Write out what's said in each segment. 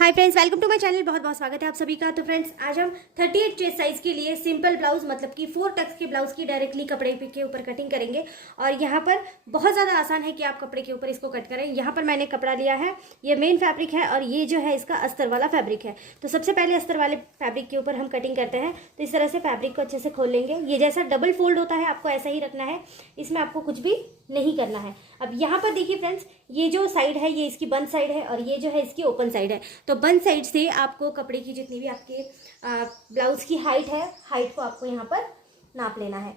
Hi friends, welcome to my channel. बहुत बहुत स्वागत है आप सभी का। तो फ्रेंड्स, आज हम 38 चेस्ट साइज के लिए सिंपल ब्लाउज मतलब कि 4 टक्स के ब्लाउज की डायरेक्टली कपड़े के ऊपर कटिंग करेंगे। और यहाँ पर बहुत ज़्यादा आसान है कि आप कपड़े के ऊपर इसको कट करें। यहाँ पर मैंने कपड़ा लिया है, ये मेन फैब्रिक है और ये जो है इसका अस्तर वाला फैब्रिक है। तो सबसे पहले अस्तर वाले फैब्रिक के ऊपर हम कटिंग करते हैं। तो इस तरह से फैब्रिक को अच्छे से खोल लेंगे। ये जैसा डबल फोल्ड होता है आपको ऐसा ही रखना है, इसमें आपको कुछ भी नहीं करना है। अब यहाँ पर देखिए फ्रेंड्स, ये जो साइड है ये इसकी बंद साइड है और ये जो है इसकी ओपन साइड है। तो बंद साइड से आपको कपड़े की जितनी भी आपके ब्लाउज की हाइट है, हाइट को आपको यहाँ पर नाप लेना है।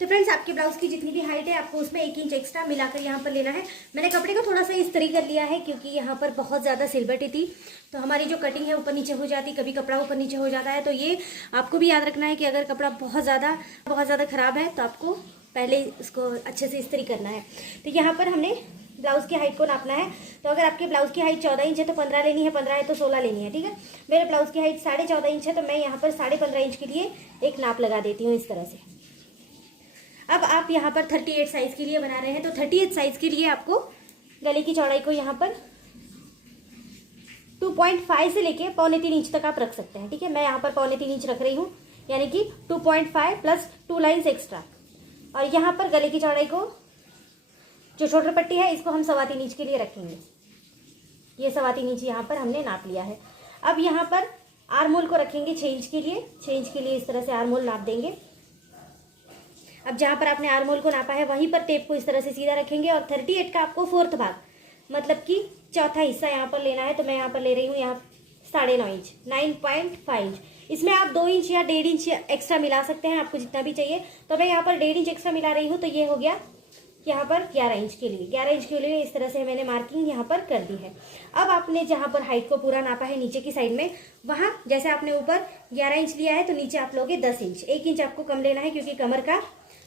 तो फ्रेंड्स, आपके ब्लाउज की जितनी भी हाइट है आपको उसमें 1 इंच एक्स्ट्रा मिलाकर यहाँ पर लेना है। मैंने कपड़े को थोड़ा सा इस्त्री कर लिया है क्योंकि यहाँ पर बहुत ज़्यादा सिलबटी थी, तो हमारी जो कटिंग है ऊपर नीचे हो जाती, कभी कपड़ा ऊपर नीचे हो जाता है। तो ये आपको भी याद रखना है कि अगर कपड़ा बहुत ज़्यादा ख़राब है तो आपको पहले इसको अच्छे से इस्त्री करना है। तो यहाँ पर हमने ब्लाउज़ की हाइट को नापना है। तो अगर आपके ब्लाउज़ की हाइट 14 इंच है तो 15 लेनी है, 15 है तो 16 लेनी है। ठीक है, मेरे ब्लाउज़ की हाइट 14.5 इंच है तो मैं यहाँ पर 15.5 इंच के लिए एक नाप लगा देती हूँ इस तरह से। अब आप यहाँ पर 38 साइज के लिए बना रहे हैं तो 38 साइज के लिए आपको गले की चौड़ाई को यहाँ पर 2.5 से लेके 2.25 इंच तक आप रख सकते हैं। ठीक है, मैं यहाँ पर 2.25 इंच रख रही हूँ, यानी कि 2.5 प्लस 2 लाइन्स एक्स्ट्रा। और यहाँ पर गले की चौड़ाई को जो शोल्डर पट्टी है इसको हम 3.25 इंच के लिए रखेंगे। ये 3.25 इंच यहाँ पर हमने नाप लिया है। अब यहाँ पर आर्म होल को रखेंगे 6 इंच के लिए। 6 इंच के लिए इस तरह से आर्म होल नाप देंगे। अब जहाँ पर आपने आर्म होल को नापा है वहीं पर टेप को इस तरह से सीधा रखेंगे और 38 का आपको 4th भाग मतलब कि चौथा हिस्सा यहाँ पर लेना है। तो मैं यहाँ पर ले रही हूँ यहाँ 9.5 इंच, 9.5 इंच। इसमें आप 2 इंच या 1.5 इंच एक्स्ट्रा मिला सकते हैं, आपको जितना भी चाहिए। तो मैं यहाँ पर 1.5 इंच एक्स्ट्रा मिला रही हूँ, तो ये हो गया यहाँ पर 11 इंच के लिए। 11 इंच के लिए इस तरह से मैंने मार्किंग यहाँ पर कर दी है। अब आपने जहाँ पर हाइट को पूरा नापा है नीचे की साइड में, वहाँ जैसे आपने ऊपर 11 इंच लिया है तो नीचे आप लोगे 10 इंच। 1 इंच आपको कम लेना है क्योंकि कमर का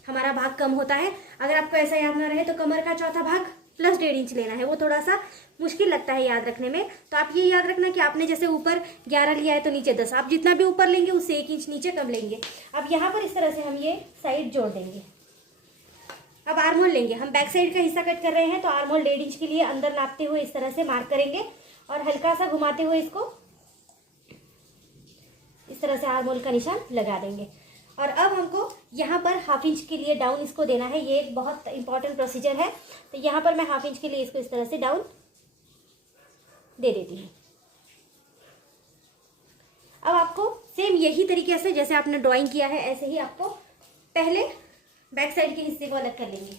हमारा भाग कम होता है। अगर आपको ऐसा याद ना रहे तो कमर का चौथा भाग प्लस 1.5 इंच लेना है। वो थोड़ा सा मुश्किल लगता है याद रखने में। तो आप ये याद रखना कि आपने जैसे ऊपर 11 लिया है तो नीचे 10, आप जितना भी ऊपर लेंगे उससे 1 इंच नीचे कम लेंगे। अब यहाँ पर इस तरह से हम ये साइड जोड़ देंगे। अब आर्म होल लेंगे, हम बैक साइड का हिस्सा कट कर रहे हैं तो आर्म होल 1.5 इंच के लिए अंदर नापते हुए इस तरह से मार्क करेंगे और हल्का सा घुमाते हुए इसको इस तरह से आर्म होल का निशान लगा देंगे। और अब हमको यहाँ पर 1/2 इंच के लिए डाउन इसको देना है। ये एक बहुत इंपॉर्टेंट प्रोसीजर है। तो यहाँ पर मैं 1/2 इंच के लिए इसको इस तरह से डाउन दे देती हूँ। अब आपको सेम यही तरीके से जैसे आपने ड्राइंग किया है ऐसे ही आपको पहले बैक साइड के हिस्से को अलग कर लेंगे।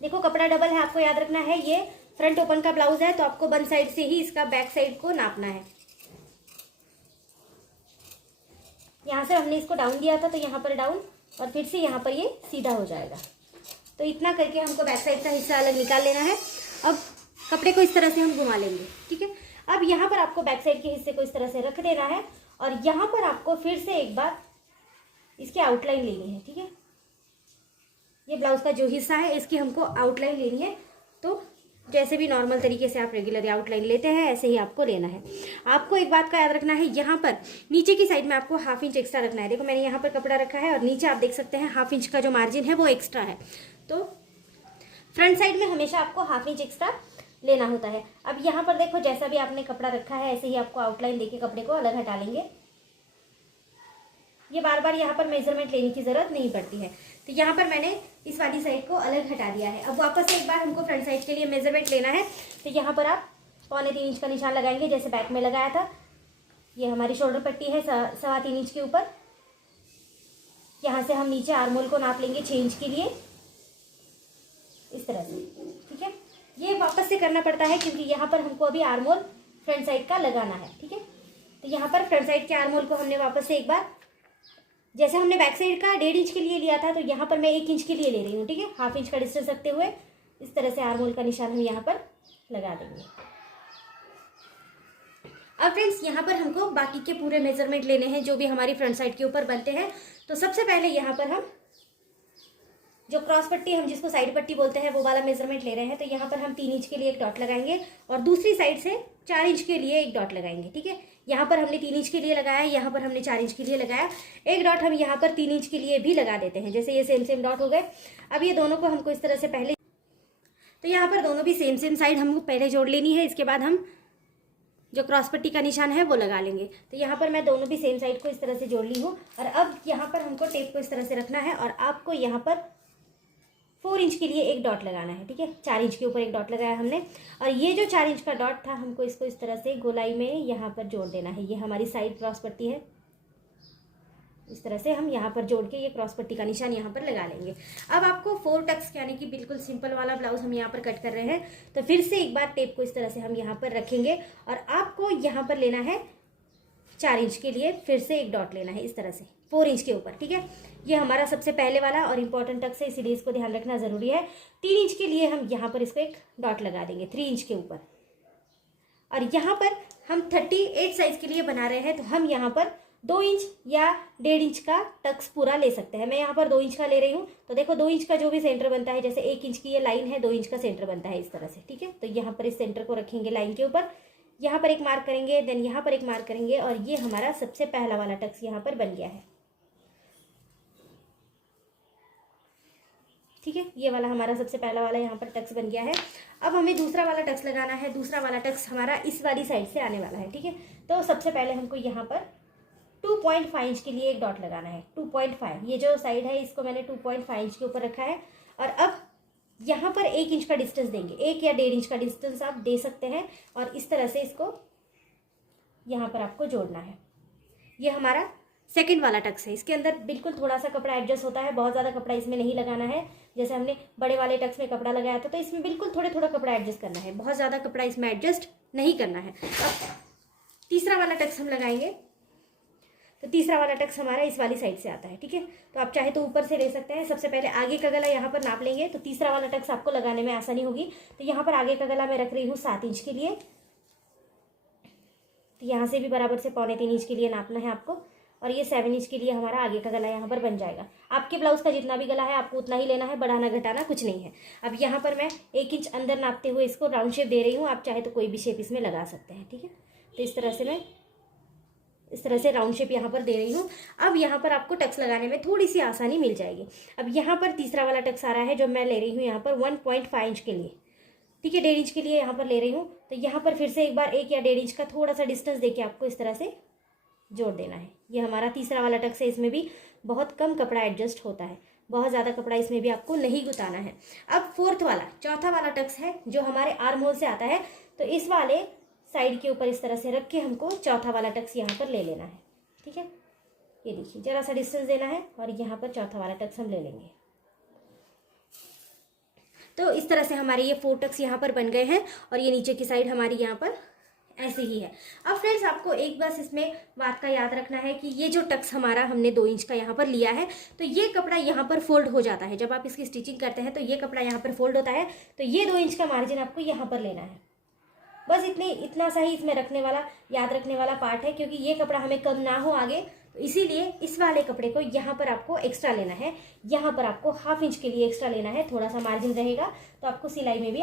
देखो कपड़ा डबल है, आपको याद रखना है ये फ्रंट ओपन का ब्लाउज है तो आपको बंद साइड से ही इसका बैक साइड को नापना है। यहाँ से हमने इसको डाउन दिया था तो यहाँ पर डाउन और फिर से यहाँ पर ये सीधा हो जाएगा। तो इतना करके हमको बैक साइड का हिस्सा अलग निकाल लेना है। अब कपड़े को इस तरह से हम घुमा लेंगे। ठीक है, अब यहाँ पर आपको बैक साइड के हिस्से को इस तरह से रख देना है और यहाँ पर आपको फिर से एक बार इसकी आउटलाइन लेनी है। ठीक है, ये ब्लाउज का जो हिस्सा है इसकी हमको आउटलाइन लेनी है। तो जैसे भी नॉर्मल तरीके से आप रेगुलर आउटलाइन लेते हैं ऐसे ही आपको लेना है। आपको एक बात का याद रखना है, यहाँ पर नीचे की साइड में आपको 1/2 इंच एक्स्ट्रा रखना है। देखो मैंने यहाँ पर कपड़ा रखा है और नीचे आप देख सकते हैं 1/2 इंच का जो मार्जिन है वो एक्स्ट्रा है। तो फ्रंट साइड में हमेशा आपको 1/2 इंच एक्स्ट्रा लेना होता है। अब यहाँ पर देखो जैसा भी आपने कपड़ा रखा है ऐसे ही आपको आउटलाइन देके कपड़े को अलग हटा लेंगे। ये बार बार यहाँ पर मेजरमेंट लेने की जरूरत नहीं पड़ती है। तो यहाँ पर मैंने इस वाली साइड को अलग हटा दिया है। अब वापस से एक बार हमको फ्रंट साइड के लिए मेजरमेंट लेना है। तो यहाँ पर आप 2.25 इंच का निशान लगाएंगे जैसे बैक में लगाया था। ये हमारी शोल्डर पट्टी है 3.25 इंच के ऊपर। यहाँ से हम नीचे आर्म होल को नाप लेंगे 6 इंच के लिए इस तरह से। ठीक है, ये वापस से करना पड़ता है क्योंकि यहाँ पर हमको अभी आर्म होल फ्रंट साइड का लगाना है। ठीक है, तो यहाँ पर फ्रंट साइड के आर्म होल को हमने वापस से एक बार जैसे हमने बैक साइड का 1.5 इंच के लिए लिया था तो यहाँ पर मैं 1 इंच के लिए ले रही हूँ। ठीक है, 1/2 इंच का डिस्टेंस रखते हुए इस तरह से आर्म होल का निशान हम यहाँ पर लगा देंगे। अब फ्रेंड्स, यहाँ पर हमको बाकी के पूरे मेजरमेंट लेने हैं जो भी हमारी फ्रंट साइड के ऊपर बनते हैं। तो सबसे पहले यहाँ पर हम जो क्रॉस पट्टी हम जिसको साइड पट्टी बोलते हैं वो वाला मेजरमेंट ले रहे हैं। तो यहाँ पर हम 3 इंच के लिए एक डॉट लगाएंगे और दूसरी साइड से 4 इंच के लिए एक डॉट लगाएंगे। ठीक है, यहाँ पर हमने 3 इंच के लिए लगाया, यहाँ पर हमने 4 इंच के लिए लगाया। एक डॉट हम यहाँ पर 3 इंच के लिए भी लगा देते हैं। जैसे ये सेम सेम डॉट हो गए। अब ये दोनों को हमको इस तरह से पहले, तो यहाँ पर दोनों भी सेम सेम साइड हमको पहले जोड़ लेनी है। इसके बाद हम जो क्रॉस पट्टी का निशान है वो लगा लेंगे। तो यहाँ पर मैं दोनों भी सेम साइड को इस तरह से जोड़ ली हूँ। और अब यहाँ पर हमको टेप को इस तरह से रखना है और आपको यहाँ पर 4 इंच के लिए एक डॉट लगाना है। ठीक है, 4 इंच के ऊपर एक डॉट लगाया हमने। और ये जो 4 इंच का डॉट था हमको इसको इस तरह से गोलाई में यहाँ पर जोड़ देना है। ये हमारी साइड क्रॉस पट्टी है। इस तरह से हम यहाँ पर जोड़ के ये क्रॉस पट्टी का निशान यहाँ पर लगा लेंगे। अब आपको 4 टक्स यानी कि बिल्कुल सिंपल वाला ब्लाउज हम यहाँ पर कट कर रहे हैं। तो फिर से एक बार टेप को इस तरह से हम यहाँ पर रखेंगे और आपको यहाँ पर लेना है 4 इंच के लिए फिर से एक डॉट लेना है इस तरह से 4 इंच के ऊपर। ठीक है, ये हमारा सबसे पहले वाला और इम्पोर्टेंट टक्स है, इसीलिए इसको ध्यान रखना जरूरी है। 3 इंच के लिए हम यहाँ पर इसको एक डॉट लगा देंगे 3 इंच के ऊपर। और यहाँ पर हम 38 साइज के लिए बना रहे हैं, तो हम यहाँ पर 2 इंच या 1.5 इंच का टक्स पूरा ले सकते हैं। मैं यहाँ पर 2 इंच का ले रही हूँ। तो देखो 2 इंच का जो भी सेंटर बनता है, जैसे 1 इंच की ये लाइन है, 2 इंच का सेंटर बनता है इस तरह से। ठीक है, तो यहाँ पर इस सेंटर को रखेंगे लाइन के ऊपर, यहाँ पर एक मार्क करेंगे, देन यहाँ पर एक मार्क करेंगे और ये हमारा सबसे पहला वाला टक्स यहाँ पर बन गया है। ठीक है, ये वाला हमारा सबसे पहला वाला यहाँ पर टक्स बन गया है। अब हमें दूसरा वाला टक्स लगाना है। दूसरा वाला टक्स हमारा इस वाली साइड से आने वाला है। ठीक है, तो सबसे पहले हमको यहाँ पर 2.5 इंच के लिए एक डॉट लगाना है। 2.5, ये जो साइड है इसको मैंने 2.5 इंच के ऊपर रखा है। और अब यहाँ पर 1 इंच का डिस्टेंस देंगे, 1 या 1.5 इंच का डिस्टेंस आप दे सकते हैं। और इस तरह से इसको यहाँ पर आपको जोड़ना है। ये हमारा सेकंड वाला टक्स है। इसके अंदर बिल्कुल थोड़ा सा कपड़ा एडजस्ट होता है, बहुत ज़्यादा कपड़ा इसमें नहीं लगाना है। जैसे हमने बड़े वाले टक्स में कपड़ा लगाया था, तो इसमें बिल्कुल थोड़ा थोड़ा कपड़ा एडजस्ट करना है, बहुत ज़्यादा कपड़ा इसमें एडजस्ट नहीं करना है। अब तीसरा वाला टक्स हम लगाएंगे। तो तीसरा वाला टक्स हमारा इस वाली साइड से आता है। ठीक है, तो आप चाहे तो ऊपर से ले सकते हैं। सबसे पहले आगे का गला यहाँ पर नाप लेंगे, तो तीसरा वाला टक्स आपको लगाने में आसानी होगी। तो यहाँ पर आगे का गला मैं रख रही हूँ 7 इंच के लिए। तो यहाँ से भी बराबर से 3.25 इंच के लिए नापना है आपको। और ये 7 इंच के लिए हमारा आगे का गला यहाँ पर बन जाएगा। आपके ब्लाउज का जितना भी गला है आपको उतना ही लेना है, बढ़ाना घटाना कुछ नहीं है। अब यहाँ पर मैं 1 इंच अंदर नापते हुए इसको राउंड शेप दे रही हूँ। आप चाहे तो कोई भी शेप इसमें लगा सकते हैं। ठीक है, तो इस तरह से मैं इस तरह से राउंड शेप यहाँ पर दे रही हूँ। अब यहाँ पर आपको टक्स लगाने में थोड़ी सी आसानी मिल जाएगी। अब यहाँ पर तीसरा वाला टक्स आ रहा है जो मैं ले रही हूँ यहाँ पर 1.5 इंच के लिए। ठीक है, 1.5 इंच के लिए यहाँ पर ले रही हूँ। तो यहाँ पर फिर से एक बार 1 या 1.5 इंच का थोड़ा सा डिस्टेंस देके आपको इस तरह से जोड़ देना है। ये हमारा तीसरा वाला टक्स है। इसमें भी बहुत कम कपड़ा एडजस्ट होता है, बहुत ज़्यादा कपड़ा इसमें भी आपको नहीं गुताना है। अब फोर्थ वाला, चौथा वाला टक्स है जो हमारे आर्म होल से आता है। तो इस वाले साइड के ऊपर इस तरह से रख के हमको चौथा वाला टक्स यहाँ पर ले लेना है। ठीक है, ये देखिए जरा सा डिस्टेंस देना है और यहाँ पर चौथा वाला टक्स हम ले लेंगे। तो इस तरह से हमारे ये 4 टक्स यहाँ पर बन गए हैं और ये नीचे की साइड हमारी यहाँ पर ऐसे ही है। अब फ्रेंड्स आपको एक बस इसमें बात का याद रखना है कि ये जो टक्स हमारा हमने 2 इंच का यहाँ पर लिया है, तो ये कपड़ा यहाँ पर फोल्ड हो जाता है। जब आप इसकी स्टिचिंग करते हैं तो ये कपड़ा यहाँ पर फोल्ड होता है। तो ये 2 इंच का मार्जिन आपको यहाँ पर लेना है। बस इतना सा ही इसमें रखने वाला, याद रखने वाला पार्ट है, क्योंकि ये कपड़ा हमें कम ना हो आगे, तो इसीलिए इस वाले कपड़े को यहाँ पर आपको एक्स्ट्रा लेना है। यहाँ पर आपको 1/2 इंच के लिए एक्स्ट्रा लेना है। थोड़ा सा मार्जिन रहेगा तो आपको सिलाई में भी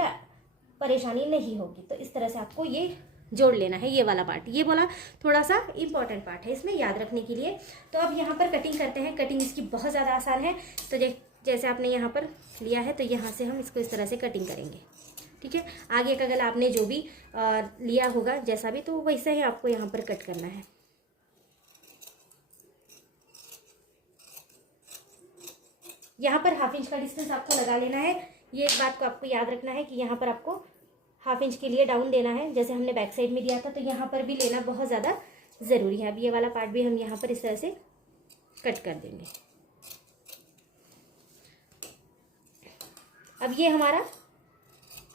परेशानी नहीं होगी। तो इस तरह से आपको ये जोड़ लेना है, ये वाला पार्ट। ये बोला थोड़ा सा इंपॉर्टेंट पार्ट है इसमें याद रखने के लिए। तो अब यहाँ पर कटिंग करते हैं। कटिंग इसकी बहुत ज़्यादा आसान है। तो जैसे आपने यहाँ पर लिया है तो यहाँ से हम इसको इस तरह से कटिंग करेंगे। ठीक है, आगे का गला आपने जो भी लिया होगा जैसा भी, तो वैसा ही आपको यहाँ पर कट करना है। यहाँ पर 1/2 इंच का डिस्टेंस आपको लगा लेना है। ये एक बात को आपको याद रखना है कि यहाँ पर आपको 1/2 इंच के लिए डाउन देना है, जैसे हमने बैक साइड में दिया था। तो यहाँ पर भी लेना बहुत ज़्यादा ज़रूरी है। अब ये वाला पार्ट भी हम यहाँ पर इस तरह से कट कर देंगे। अब ये हमारा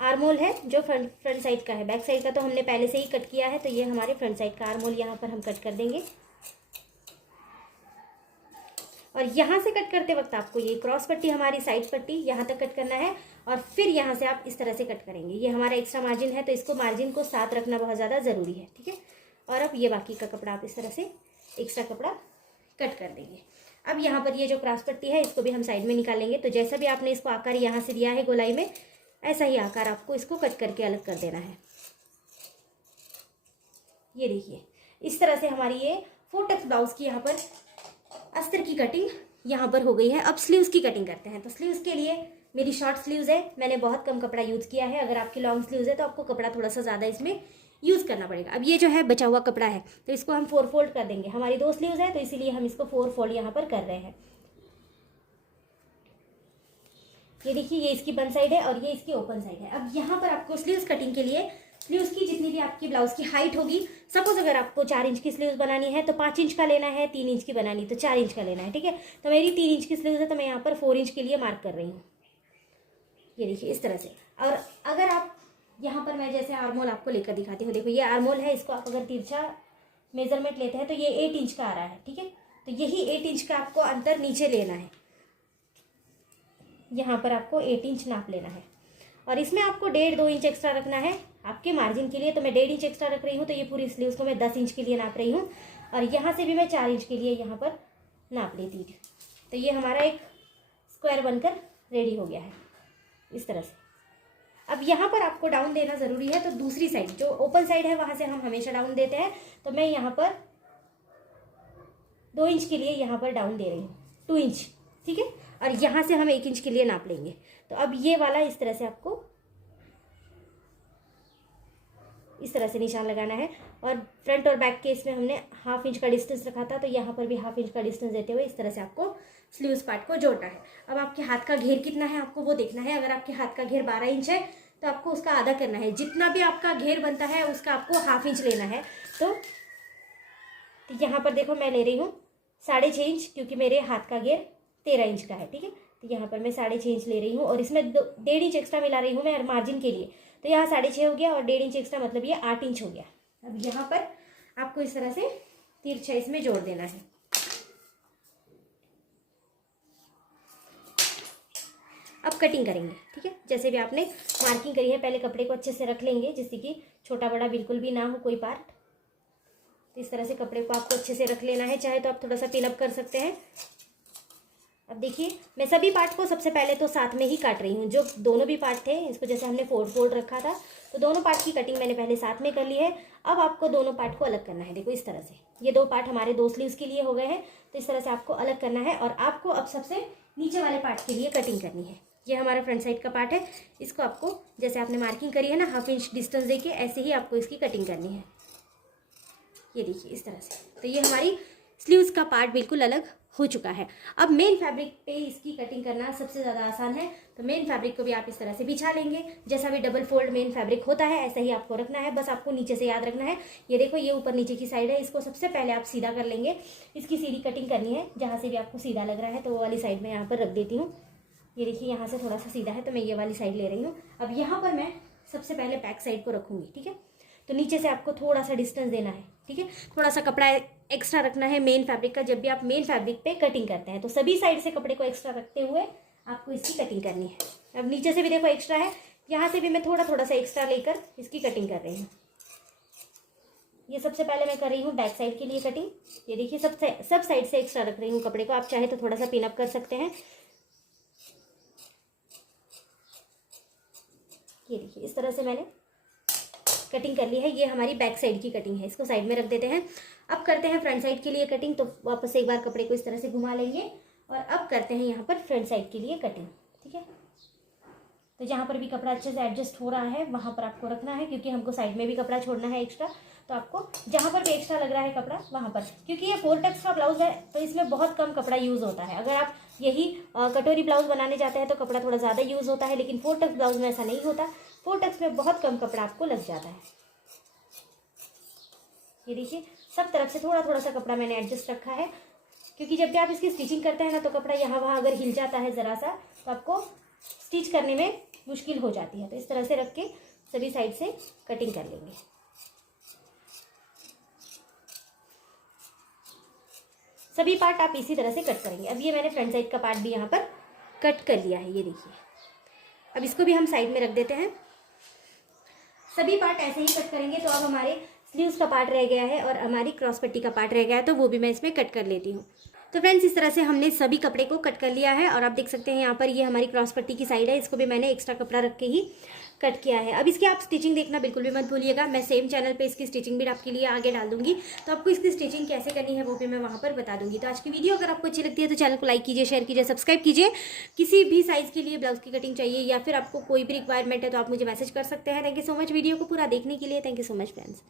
आर्म होल है जो फ्रंट साइड का है। बैक साइड का तो हमने पहले से ही कट किया है। तो ये हमारे फ्रंट साइड का आर्म होल यहाँ पर हम कट कर देंगे। और यहाँ से कट करते वक्त आपको ये क्रॉस पट्टी, हमारी साइड पट्टी, यहाँ तक कट करना है। और फिर यहाँ से आप इस तरह से कट करेंगे। ये हमारा एक्स्ट्रा मार्जिन है, तो इसको मार्जिन को साथ रखना बहुत ज़्यादा ज़रूरी है। ठीक है, और अब ये बाकी का कपड़ा आप इस तरह से एक्स्ट्रा कपड़ा कट कर देंगे। अब यहाँ पर ये जो क्रॉस पट्टी है इसको भी हम साइड में निकालेंगे। तो जैसा भी आपने इसको आकार यहाँ से दिया है गोलाई में, ऐसा ही आकार आपको इसको कट करके अलग कर देना है। ये देखिए इस तरह से हमारी ये 4 टक्स ब्लाउज की यहाँ पर अस्तर की कटिंग यहाँ पर हो गई है। अब स्लीव्स की कटिंग करते हैं। तो स्लीव्स के लिए मेरी शॉर्ट स्लीव्स है, मैंने बहुत कम कपड़ा यूज़ किया है। अगर आपकी लॉन्ग स्लीव्स है तो आपको कपड़ा थोड़ा सा ज़्यादा इसमें यूज़ करना पड़ेगा। अब ये जो है बचा हुआ कपड़ा है तो इसको हम 4 फोल्ड कर देंगे। हमारी 2 स्लीव्स है तो इसीलिए हम इसको 4 फोल्ड यहाँ पर कर रहे हैं। ये देखिए, ये इसकी बंद साइड है और ये इसकी ओपन साइड है। अब यहाँ पर आपको स्लीव्स कटिंग के लिए स्लीव्स की जितनी भी आपकी ब्लाउज की हाइट होगी, सपोज अगर आपको 4 इंच की स्लीव्स बनानी है तो 5 इंच का लेना है, 3 इंच की बनानी तो 4 इंच का लेना है, ठीक है। तो मेरी 3 इंच की स्लीव्स है तो मैं यहाँ पर 4 इंच के लिए मार्क कर रही हूँ। ये देखिए इस तरह से। और अगर आप यहाँ पर, मैं जैसे आर्मोल आपको लेकर दिखाती हूँ, देखो ये आर्मोल है, इसको आप अगर तिरछा मेजरमेंट लेते हैं तो ये 8 इंच का आ रहा है, ठीक है। तो यही 8 इंच का आपको अंतर नीचे लेना है। यहाँ पर आपको 8 इंच नाप लेना है और इसमें आपको 1.5-2 इंच एक्स्ट्रा रखना है आपके मार्जिन के लिए। तो मैं 1.5 इंच एक्स्ट्रा रख रही हूँ। तो ये पूरी स्लीव्स को मैं 10 इंच के लिए नाप रही हूँ और यहाँ से भी मैं 4 इंच के लिए यहाँ पर नाप लेती हूँ। तो ये हमारा एक स्क्वायर बनकर रेडी हो गया है इस तरह से। अब यहाँ पर आपको डाउन देना ज़रूरी है। तो दूसरी साइड जो ओपन साइड है वहाँ से हम हमेशा डाउन देते हैं। तो मैं यहाँ पर 2 इंच के लिए यहाँ पर डाउन दे रही हूँ, 2 इंच, ठीक है। और यहाँ से हम 1 इंच के लिए नाप लेंगे। तो अब ये वाला इस तरह से आपको इस तरह से निशान लगाना है। और फ्रंट और बैक के इसमें हमने 1/2 इंच का डिस्टेंस रखा था, तो यहाँ पर भी 1/2 इंच का डिस्टेंस देते हुए इस तरह से आपको स्लीव्स पार्ट को जोड़ना है। अब आपके हाथ का घेर कितना है आपको वो देखना है। अगर आपके हाथ का घेर 12 इंच है तो आपको उसका आधा करना है। जितना भी आपका घेर बनता है उसका आपको 1/2 इंच लेना है। तो यहाँ पर देखो मैं ले रही हूँ 6.5 इंच, क्योंकि मेरे हाथ का घेर 13 इंच का है, ठीक है। तो यहाँ पर मैं 6.5 इंच ले रही हूँ और इसमें 1.5 इंच एक्स्ट्रा मिला रही हूँ मैं मार्जिन के लिए। तो यहाँ 6.5 हो गया और 1.5 इंच एक्स्ट्रा मतलब ये 8 इंच हो गया। अब यहाँ पर आपको इस तरह से तिरछा इसमें जोड़ देना है। अब कटिंग करेंगे, ठीक है। जैसे भी आपने मार्किंग करी है, पहले कपड़े को अच्छे से रख लेंगे जिससे कि छोटा बड़ा बिल्कुल भी ना हो कोई पार्ट। तो इस तरह से कपड़े को आपको अच्छे से रख लेना है। चाहे तो आप थोड़ा सा पिन अप कर सकते हैं। अब देखिए, मैं सभी पार्ट को सबसे पहले तो साथ में ही काट रही हूँ। जो दोनों भी पार्ट थे, इसको जैसे हमने 4 फोल्ड रखा था तो दोनों पार्ट की कटिंग मैंने पहले साथ में कर ली है। अब आपको दोनों पार्ट को अलग करना है। देखो इस तरह से ये 2 पार्ट हमारे 2 स्लीव्स के लिए हो गए हैं। तो इस तरह से आपको अलग करना है और आपको अब सबसे नीचे वाले पार्ट के लिए कटिंग करनी है। ये हमारा फ्रंट साइड का पार्ट है। इसको आपको जैसे आपने मार्किंग करी है ना 1/2 इंच डिस्टेंस देके, ऐसे ही आपको इसकी कटिंग करनी है। ये देखिए इस तरह से। तो ये हमारी स्लीव्स का पार्ट बिल्कुल अलग हो चुका है। अब मेन फैब्रिक पे इसकी कटिंग करना सबसे ज़्यादा आसान है। तो मेन फैब्रिक को भी आप इस तरह से बिछा लेंगे। जैसा भी डबल फोल्ड मेन फैब्रिक होता है ऐसा ही आपको रखना है। बस आपको नीचे से याद रखना है। ये देखो, ये ऊपर नीचे की साइड है, इसको सबसे पहले आप सीधा कर लेंगे। इसकी सीधी कटिंग करनी है। जहाँ से भी आपको सीधा लग रहा है तो वो वाली साइड में यहाँ पर रख देती हूँ। ये देखिए, यहाँ से थोड़ा सा सीधा है तो मैं ये वाली साइड ले रही हूँ। अब यहाँ पर मैं सबसे पहले बैक साइड को रखूँगी, ठीक है। तो नीचे से आपको थोड़ा सा डिस्टेंस देना है, ठीक है। थोड़ा सा कपड़ा एक्स्ट्रा रखना है मेन फैब्रिक का। जब भी आप मेन फैब्रिक पे कटिंग करते हैं तो सभी साइड से कपड़े को एक्स्ट्रा रखते हुए आपको इसकी कटिंग करनी है। अब नीचे से भी देखो एक्स्ट्रा है, यहाँ से भी मैं थोड़ा थोड़ा सा एक्स्ट्रा लेकर इसकी कटिंग कर रही हूँ। ये सबसे पहले मैं कर रही हूँ बैक साइड के लिए कटिंग। ये देखिए, सब साइड से एक्स्ट्रा रख रही हूँ कपड़े को। आप चाहे तो थोड़ा सा पिन अप कर सकते हैं। ये देखिए, इस तरह से मैंने कटिंग कर ली है। ये हमारी बैक साइड की कटिंग है, इसको साइड में रख देते हैं। अब करते हैं फ्रंट साइड के लिए कटिंग। तो वापस से एक बार कपड़े को इस तरह से घुमा लेंगे और अब करते हैं यहाँ पर फ्रंट साइड के लिए कटिंग, ठीक है। तो जहाँ पर भी कपड़ा अच्छे से एडजस्ट हो रहा है वहाँ पर आपको रखना है, क्योंकि हमको साइड में भी कपड़ा छोड़ना है एक्स्ट्रा। तो आपको जहाँ पर भी एक्स्ट्रा लग रहा है कपड़ा वहाँ पर, क्योंकि ये 4 टक्स का ब्लाउज है तो इसमें बहुत कम कपड़ा यूज़ होता है। अगर आप यही कटोरी ब्लाउज बनाने जाते हैं तो कपड़ा थोड़ा ज़्यादा यूज़ होता है, लेकिन 4 टक्स ब्लाउज में ऐसा नहीं होता। 4 टक्स में बहुत कम कपड़ा आपको लग जाता है। ये देखिए, सब तरफ से थोड़ा थोड़ा सा कपड़ा मैंने एडजस्ट रखा है, क्योंकि जब भी आप इसकी स्टिचिंग करते हैं ना तो कपड़ा यहाँ वहाँ अगर हिल जाता है ज़रा सा तो आपको स्टिच करने में मुश्किल हो जाती है। तो इस तरह से रख के सभी साइड से कटिंग कर लेंगे। सभी पार्ट आप इसी तरह से कट करेंगे। अब ये मैंने फ्रंट साइड का पार्ट भी यहाँ पर कट कर लिया है। ये देखिए, अब इसको भी हम साइड में रख देते हैं। सभी पार्ट ऐसे ही कट करेंगे। तो अब हमारे स्लीव्स का पार्ट रह गया है और हमारी क्रॉस पट्टी का पार्ट रह गया है, तो वो भी मैं इसमें कट कर लेती हूँ। तो फ्रेंड्स इस तरह से हमने सभी कपड़े को कट कर लिया है और आप देख सकते हैं यहाँ पर ये हमारी क्रॉस पट्टी की साइड है, इसको भी मैंने एक्स्ट्रा कपड़ा रख के ही कट किया है। अब इसकी आप स्टिचिंग देखना बिल्कुल भी मत भूलिएगा, मैं सेम चैनल पे इसकी स्टिचिंग भी आपके लिए आगे डाल दूंगी, तो आपको इसकी स्टिचिंग कैसे करनी है वो भी मैं वहाँ पर बता दूंगी। तो आज की वीडियो अगर आपको अच्छी लगती है तो चैनल को लाइक कीजिए, शेयर कीजिए, सब्सक्राइब कीजिए। किसी भी साइज़ के लिए ब्लाउज की कटिंग चाहिए या फिर आपको कोई भी रिक्वायरमेंट है तो आप मुझे मैसेज कर सकते हैं। Thank you so much video को पूरा देखने के लिए। Thank you so much friends.